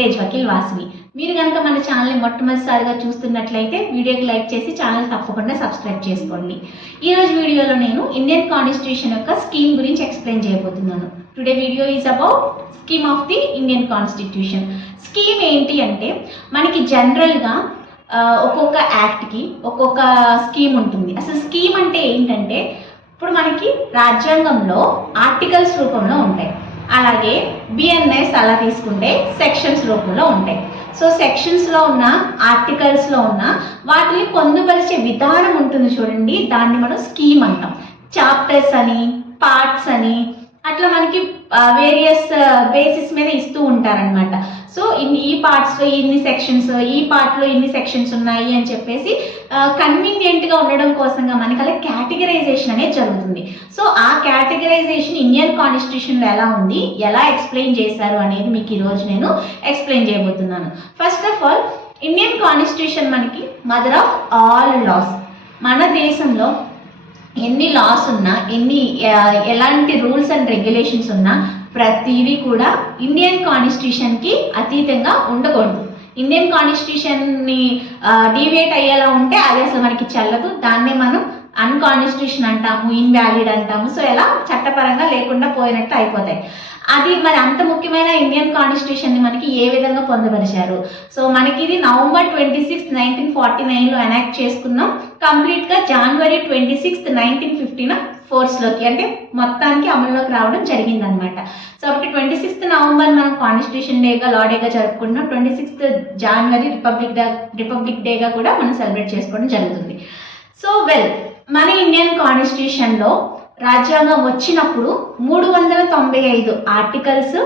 Village Vakeel Vasavi. మీరు కనుక మన ఛానల్ని మొట్టమొదటిసారిగా చూస్తున్నట్లయితే వీడియోకి లైక్ చేసి ఛానల్ తప్పకుండా సబ్స్క్రైబ్ చేసుకోండి. ఈరోజు వీడియోలో నేను ఇండియన్ కాన్స్టిట్యూషన్ యొక్క స్కీమ్ గురించి ఎక్స్ప్లెయిన్ చేయబోతున్నాను. Today video is about scheme of the Indian constitution. Scheme ఏంటి అంటే మనకి జనరల్గా ఒక్కొక్క యాక్ట్కి ఒక్కొక్క స్కీమ్ ఉంటుంది. అసలు స్కీమ్ అంటే ఏంటంటే ఇప్పుడు మనకి రాజ్యాంగంలో ఆర్టికల్స్ రూపంలో ఉంటాయి, అలాగే బిఎన్ఎస్ అలా తీసుకుంటే సెక్షన్స్ రూపంలో ఉంటాయి. సో సెక్షన్స్లో ఉన్న ఆర్టికల్స్లో ఉన్న వాటిని పొందుపరిచే విధానం ఉంటుంది చూడండి, దాన్ని మనం స్కీమ్ అంటాం. చాప్టర్స్ అని, పార్ట్స్ అని అట్లా మనకి వేరియస్ బేసిస్ మీద ఇస్తూ ఉంటారనమాట. సో ఈ పార్ట్స్లో ఇన్ని సెక్షన్స్, ఈ పార్ట్లో ఇన్ని సెక్షన్స్ ఉన్నాయి అని చెప్పేసి కన్వీనియంట్గా ఉండడం కోసంగా మనకి అలా కేటగరైజేషన్ అనేది జరుగుతుంది. సో ఆ కేటగరైజేషన్ ఇండియన్ కాన్స్టిట్యూషన్లో ఎలా ఉంది, ఎలా ఎక్స్ప్లెయిన్ చేశారు అనేది మీకు ఈరోజు నేను ఎక్స్ప్లెయిన్ చేయబోతున్నాను. First of all, Indian constitution మనకి మదర్ ఆఫ్ ఆల్ లాస్. మన దేశంలో ఎన్ని లాస్ ఉన్నా, ఎలాంటి రూల్స్ అండ్ రెగ్యులేషన్స్ ఉన్నా ప్రతిదీ కూడా ఇండియన్ కాన్స్టిట్యూషన్కి అతీతంగా ఉండకూడదు. ఇండియన్ కాన్స్టిట్యూషన్ని డీవియేట్ అయ్యేలా ఉంటే అది అసలు మనకి చెల్లదు. దాన్నే మనం అన్కాన్స్టిట్యూషన్ అంటాము, ఇన్వాలిడ్ అంటాము. సో ఎలా చట్టపరంగా లేకుండా పోయినట్టు అయిపోతాయి. అది మరి అంత ముఖ్యమైన ఇండియన్ కాన్స్టిట్యూషన్ని మనకి ఏ విధంగా పొందుపరిచారు? సో మనకి ఇది November 26, 1949లో ఎనాక్ట్ చేసుకున్నాం. కంప్లీట్గా January 26, 1950 ఫోర్స్లోకి, అంటే మొత్తానికి అమల్లోకి రావడం జరిగిందనమాట. సో అప్పటి 26th November మనం కాన్స్టిట్యూషన్ డేగా, లా డేగా జరుపుకుంటున్నాం. 26th January రిపబ్లిక్ డేగా కూడా మనం సెలబ్రేట్ చేసుకోవడం జరుగుతుంది. సో మన ఇండియన్ కాన్స్టిట్యూషన్లో రాజ్యాంగం వచ్చినప్పుడు 395 ఆర్టికల్స్,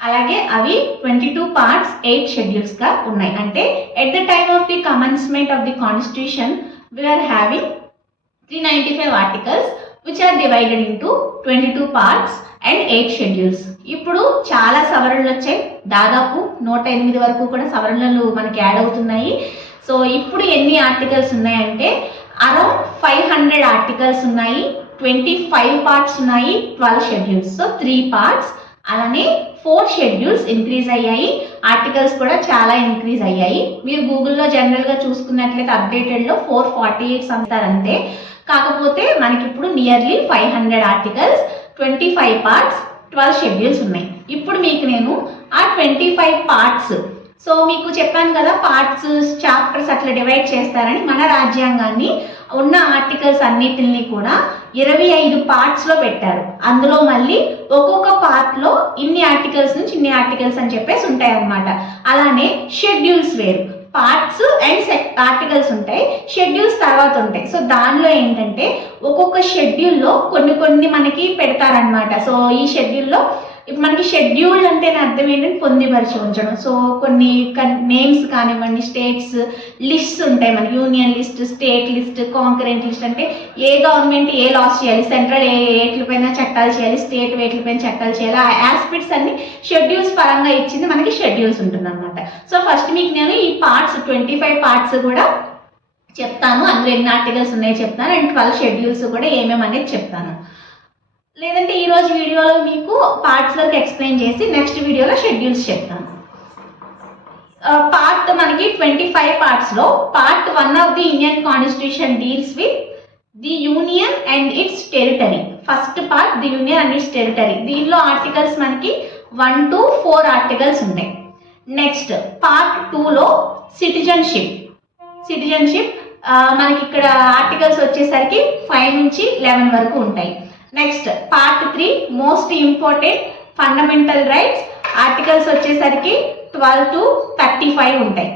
అలాగే అవి 22 పార్ట్స్, 8 షెడ్యూల్స్గా ఉన్నాయి. అంటే at the time of the commencement of the constitution we are having 395 articles which are divided into 22 parts and 8 schedules. ఇప్పుడు చాలా సవరణలు వచ్చాయి, దాదాపు 108 వరకు కూడా సవరణలు మనకి యాడ్ అవుతున్నాయి. సో ఇప్పుడు ఎన్ని ఆర్టికల్స్ ఉన్నాయంటే అరౌండ్ 500 ఆర్టికల్స్ ఉన్నాయి, 25 పార్ట్స్ ఉన్నాయి, 12 షెడ్యూల్స్. సో 3 పార్ట్స్, అలానే 4 షెడ్యూల్స్ ఇంక్రీజ్ అయ్యాయి. ఆర్టికల్స్ కూడా చాలా ఇంక్రీజ్ అయ్యాయి. మీరు గూగుల్లో జనరల్గా చూసుకున్నట్లయితే అప్డేటెడ్లో 448 అంతే. కాకపోతే మనకి ఇప్పుడు నియర్లీ 500 ఆర్టికల్స్, 25 పార్ట్స్, 12 షెడ్యూల్స్ ఉన్నాయి. ఇప్పుడు మీకు నేను ఆ 25 పార్ట్స్, సో మీకు చెప్పాను కదా పార్ట్స్, చాప్టర్స్ అట్లా డివైడ్ చేస్తారని. మన రాజ్యాంగాన్ని ఉన్న ఆర్టికల్స్ అన్నిటిని కూడా 25 పార్ట్స్లో పెట్టారు. అందులో మళ్ళీ ఒక్కొక్క పార్ట్లో ఇన్ని ఆర్టికల్స్ నుంచి ఇన్ని ఆర్టికల్స్ అని చెప్పేసి ఉంటాయి అన్నమాట. అలానే షెడ్యూల్స్ వేరు, పార్ట్స్ అండ్ ఆర్టికల్స్ ఉంటాయి, షెడ్యూల్స్ తర్వాత ఉంటాయి. సో దానిలో ఏంటంటే ఒక్కొక్క షెడ్యూల్లో కొన్ని మనకి పెడతారనమాట. సో ఈ షెడ్యూల్లో ఇప్పుడు మనకి షెడ్యూల్ అంటే అర్థం ఏంటంటే పొందిపరిచి ఉంచడం. సో కొన్ని నేమ్స్ కానివ్వండి, స్టేట్స్ లిస్ట్స్ ఉంటాయి మనకి, union list, state list, concurrent list. అంటే ఏ గవర్నమెంట్ ఏ లాస్ చేయాలి, సెంట్రల్ ఏట్లపైన చట్టాలు చేయాలి, స్టేట్ వేట్లపైన చట్టాలు చేయాలి, ఆ ఆస్పెక్ట్స్ అన్ని షెడ్యూల్స్ పరంగా ఇచ్చింది మనకి షెడ్యూల్స్ ఉంటుంది అనమాట. సో ఫస్ట్ మీకు నేను ఈ పార్ట్స్ 25 పార్ట్స్ కూడా చెప్తాను, అందులో ఎన్ని ఆర్టికల్స్ ఉన్నాయో చెప్తాను, అండ్ 12 షెడ్యూల్స్ కూడా ఏమేమి అనేది చెప్తాను. లేదంటే ఈరోజు వీడియోలో మీకు పార్ట్స్ వరకు ఎక్స్ప్లెయిన్ చేసి నెక్స్ట్ వీడియోలో షెడ్యూల్స్ చెప్తాను. పార్ట్ మనకి 25 పార్ట్స్లో part 1 of the Indian constitution deals with the union and its territory. First part the union and its territory. దీనిలో ఆర్టికల్స్ మనకి 1 to 4 ఆర్టికల్స్ ఉంటాయి. నెక్స్ట్ పార్ట్ 2లో సిటిజన్షిప్ మనకి ఇక్కడ ఆర్టికల్స్ వచ్చేసరికి 5 నుంచి 11 వరకు ఉంటాయి. Next part 3 most important fundamental rights, articles వచ్చేసరికి 12 to 35 ఉంటాయి.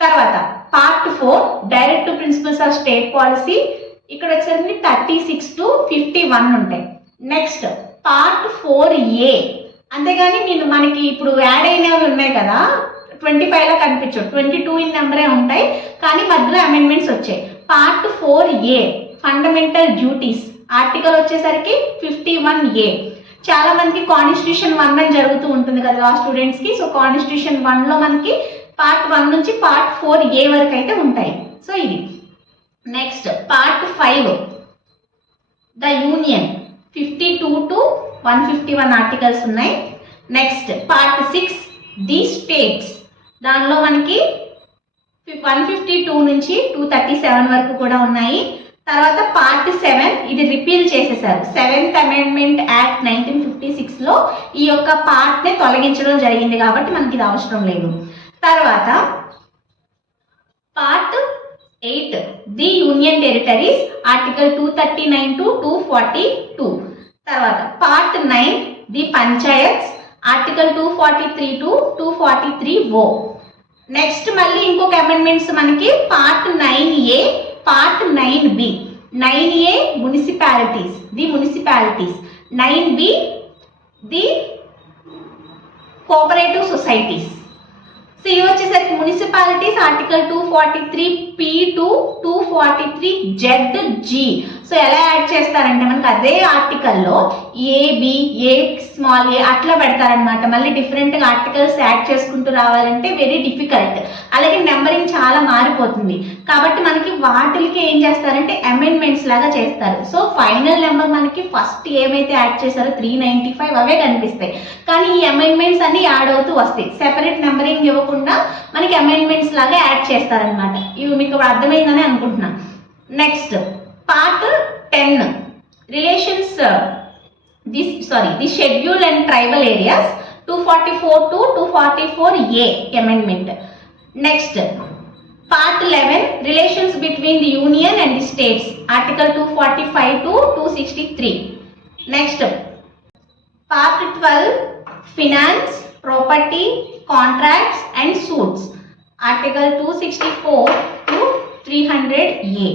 తర్వాత part 4 direct principles of state policy, ఇక్కడ వచ్చేసరికి 36 to 51 ఉంటాయి. నెక్స్ట్ పార్ట్ 4A, అంతేగాని మనకి ఇప్పుడు యాడ్ అయినవి ఉన్నాయి కదా 25లో కనిపించవు, 22 ఇన్ నెంబరే ఉంటాయి, కానీ మధ్యలో అమెండ్మెంట్స్ వచ్చాయి. Part 4A fundamental duties, article వచ్చేసరికి 51A. చాలా మందికి కాన్స్టిట్యూషన్ 1 అని జరుగుతూ ఉంటుంది కదా లా స్టూడెంట్స్కి. సో కాన్స్టిట్యూషన్ 1లో మనకి పార్ట్ 1 నుంచి పార్ట్ 4A వరకు అయితే ఉంటాయి. సో ఇది. Next part 5 the union, 52 to 151 articles ఉన్నాయి. నెక్స్ట్ పార్ట్ 6 ది స్టేట్స్, దానిలో మనకి 152 నుంచి 237 వరకు కూడా ఉన్నాయి. తర్వాత పార్ట్ 7 ఇది రిపీల్ చేసేసారు. 7th అమెండ్మెంట్ యాక్ట్ 1956లో ఈ యొక్క పార్ట్ని తొలగించడం జరిగింది కాబట్టి మనకి ఇది అవసరం లేదు. తర్వాత part 8 the union territories article 239 to 242. తర్వాత part 9 the panchayats article 243 to 243O. Next మళ్ళీ ఇంకొక అమెండ్మెంట్స్ మనకి part 9A, part 9B. 9A municipalities, the municipalities. 9B the cooperative societies. So ఇవి వచ్చేసరికి municipalities article 243P to 243ZG. So ఎలా add చేస్తారంటే మనకి అదే ఆర్టికల్లో ఏబి, ఏ స్మాల్ ఏ అట్లా పెడతారనమాట. మళ్ళీ డిఫరెంట్గా ఆర్టికల్స్ యాడ్ చేసుకుంటూ రావాలంటే వెరీ డిఫికల్ట్. అలాగే నెంబరింగ్ చాలా మారిపోతుంది కాబట్టి మనకి వాటికి ఏం చేస్తారంటే అమెండ్మెంట్స్ లాగా చేస్తారు. సో ఫైనల్ నెంబర్ మనకి ఫస్ట్ ఏమైతే యాడ్ చేశారో 395 అవే కనిపిస్తాయి. కానీ ఈ అమెండ్మెంట్స్ అన్ని యాడ్ అవుతూ వస్తాయి. సెపరేట్ నెంబరింగ్ ఇవ్వకుండా మనకి అమెండ్మెంట్స్ లాగా యాడ్ చేస్తారనమాట. ఇవి మీకు అర్థమైందని అనుకుంటున్నాను. Next part 10 relations the schedule and tribal areas 244 to 244A amendment. Next part 11 relations between the union and the states article 245 to 263. Next part 12 finance, property, contracts and suits article 264 to 300A.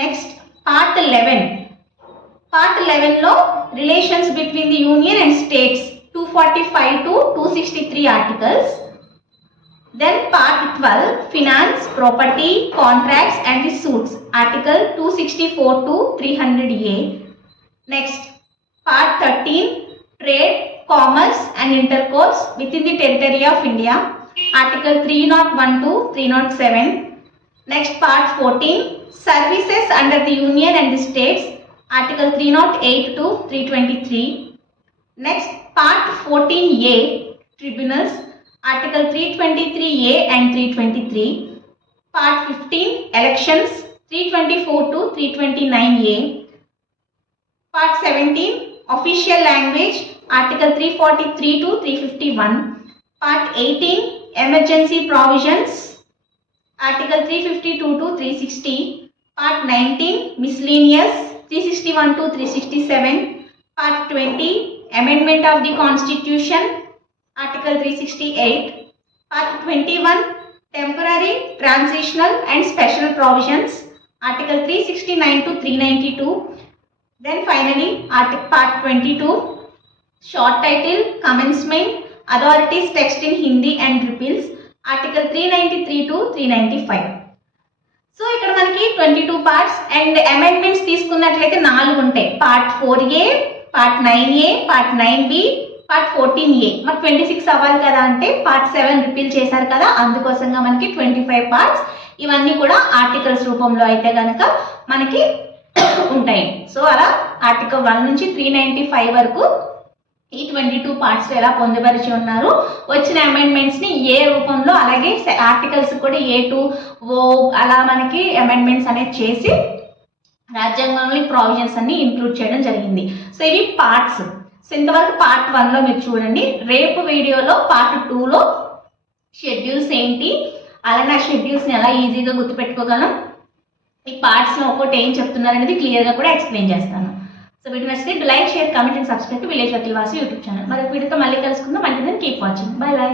Next part 11. Part 11లో relations between the union and states 245 to 263 articles. Then part 12 finance, property, contracts and the suits article 264 to 300A. Next part 13 trade, commerce and intercourse with in the territory of India article 301 to 307. Next part 14 services under the union and the states article 308 to 323. Next part 14A tribunals article 323A and 323. Part 15 elections 324 to 329A. Part 17 official language article 343 to 351. part 18 emergency provisions article 352 to 360. part 19 miscellaneous 361 to 367. part 20 amendment of the constitution article 368. part 21 temporary, transitional and special provisions article 369 to 392. Then finally part 22 short title, commencement, authorities text in Hindi and repeals article 393 to 395. So ఇక్కడ మనకి 22 parts and amendments తీసుకున్నట్లయితే 4 ఉంటాయి. Part 4A, part 9A, part 9B, part 14A. మరి 26 అవ్వాలి కదా అంటే part 7 repeal చేశారు కదా, అందుకోసంగా మనకి 25 పార్ట్స్. ఇవన్నీ కూడా ఆర్టికల్స్ రూపంలో అయితే కనుక మనకి ఉంటాయి. సో అలా ఆర్టికల్ 1 నుంచి 395 వరకు ఈ 22 పార్ట్స్ ఎలా పొందుపరిచి ఉన్నారు. వచ్చిన అమెండ్మెంట్స్ని ఏ రూపంలో, అలాగే ఆర్టికల్స్ కూడా A to O అలా మనకి అమెండ్మెంట్స్ అనేది చేసి రాజ్యాంగంలో ప్రావిజన్స్ అన్ని ఇంక్లూడ్ చేయడం జరిగింది. సో ఇవి పార్ట్స్. సో ఇంతవరకు పార్ట్ 1లో మీరు చూడండి. రేపు వీడియోలో పార్ట్ 2లో షెడ్యూల్స్ ఏంటి, అలానే ఆ షెడ్యూల్స్ని ఎలా ఈజీగా గుర్తుపెట్టుకోగలం, ఈ పార్ట్స్లో ఒక్కొక్కటి ఏం చెప్తున్నారు అనేది క్లియర్గా కూడా ఎక్స్ప్లెయిన్ చేస్తాను. సో వీడియో నచ్చితే like, share, comment and subscribe to village Vakeel Vasu YouTube channel. మరి వీడియోతో మళ్ళీ కలుసుకుందాం. అంటే కీప్ వాచింగ్. By by.